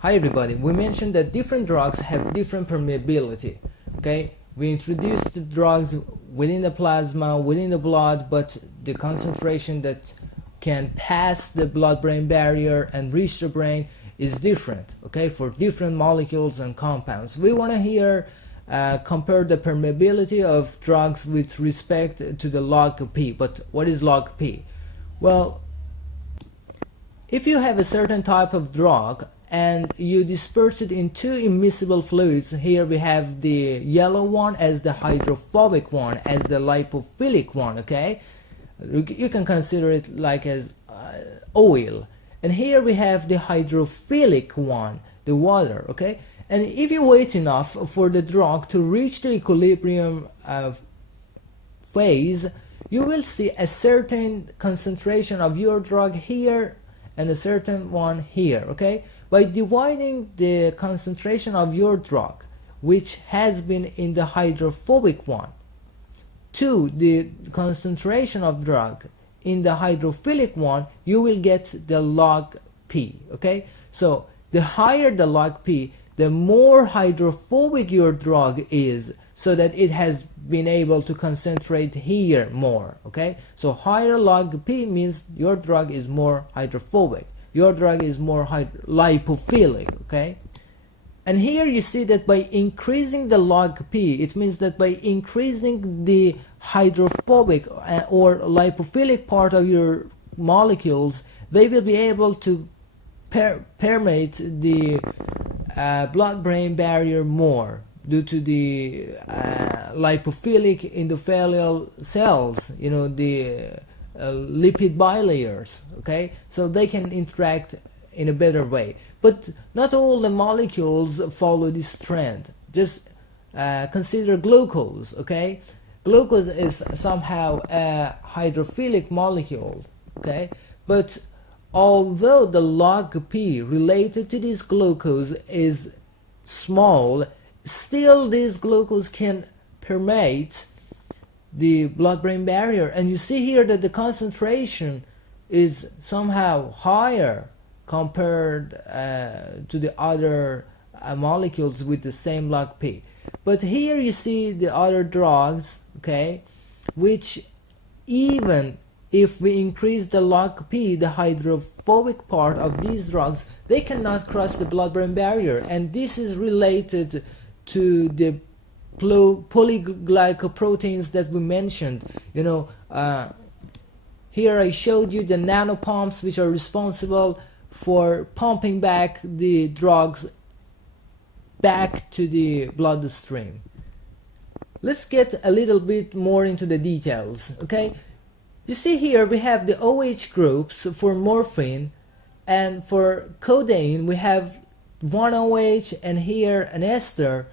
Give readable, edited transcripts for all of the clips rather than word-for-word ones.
Hi everybody, we mentioned that different drugs have different permeability. Okay, we introduced the drugs within the plasma, within the blood, but the concentration that can pass the blood-brain barrier and reach the brain is different, okay, for different molecules and compounds. We want to here compare the permeability of drugs with respect to the log P. But what is log P? Well, if you have a certain type of drug and you disperse it in two immiscible fluids, here we have the yellow one as the hydrophobic one, as the lipophilic one, okay? You can consider it like as oil. And here we have the hydrophilic one, the water, okay? And if you wait enough for the drug to reach the equilibrium phase, you will see a certain concentration of your drug here and a certain one here, okay? By dividing the concentration of your drug, which has been in the hydrophobic one, to the concentration of drug in the hydrophilic one, you will get the log P, okay? So the higher the log P, the more hydrophobic your drug is, so that it has been able to concentrate here more, okay? So higher log P means your drug is more hydrophobic. Your drug is more lipophilic, okay? And here you see that by increasing the log P, it means that by increasing the hydrophobic or lipophilic part of your molecules, they will be able to permeate the blood-brain barrier more due to the lipophilic endothelial cells, you know, the lipid bilayers, okay? So they can interact in a better way. But not all the molecules follow this trend. Just consider glucose, okay? Glucose is somehow a hydrophilic molecule, okay? But although the log P related to this glucose is small, still this glucose can permeate the blood-brain barrier, and you see here that the concentration is somehow higher compared to the other molecules with the same log P. But here you see the other drugs, okay, which even if we increase the log P, the hydrophobic part of these drugs, they cannot cross the blood-brain barrier, and this is related to the polyglycoproteins that we mentioned. You know, here I showed you the nanopumps, which are responsible for pumping back the drugs back to the bloodstream. Let's get a little bit more into the details, okay? You see here we have the OH groups for morphine, and for codeine we have one OH and here an ester,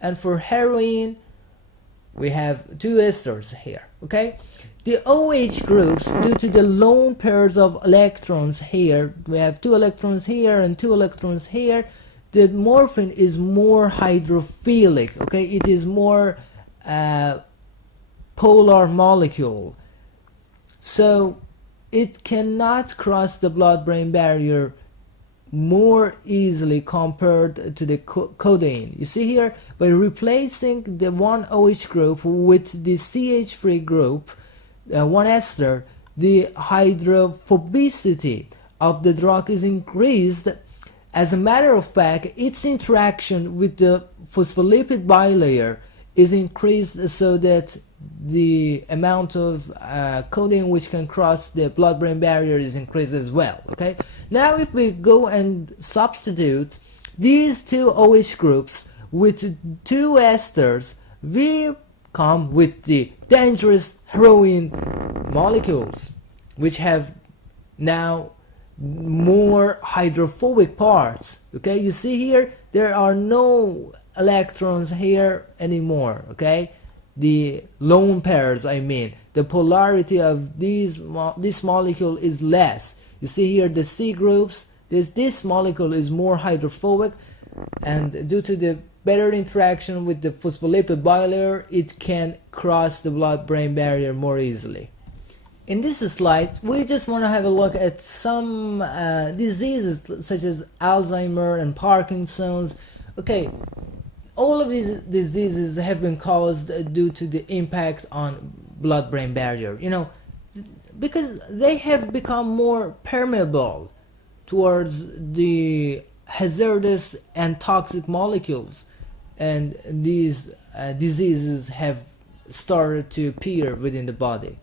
and for heroin we have two esters here, okay? The OH groups, due to the lone pairs of electrons here, we have two electrons here and two electrons here, the morphine is more hydrophilic, okay? It is more polar molecule, so it cannot cross the blood-brain barrier more easily compared to the codeine. You see here, by replacing the one OH group with the CH3 group, one ester, the hydrophobicity of the drug is increased. As a matter of fact, its interaction with the phospholipid bilayer is increased, so that the amount of codeine which can cross the blood-brain barrier is increased as well, okay? Now if we go and substitute these two OH groups with two esters, we come with the dangerous heroin molecules, which have now more hydrophobic parts, okay? You see here there are no electrons here anymore, okay? The lone pairs, I mean, the polarity of this molecule is less. You see here the C groups, this molecule is more hydrophobic, and due to the better interaction with the phospholipid bilayer, it can cross the blood-brain barrier more easily. In this slide, we just want to have a look at some diseases such as Alzheimer and Parkinson's. Okay, all of these diseases have been caused due to the impact on blood-brain barrier. You know, because they have become more permeable towards the hazardous and toxic molecules, and these diseases have started to appear within the body.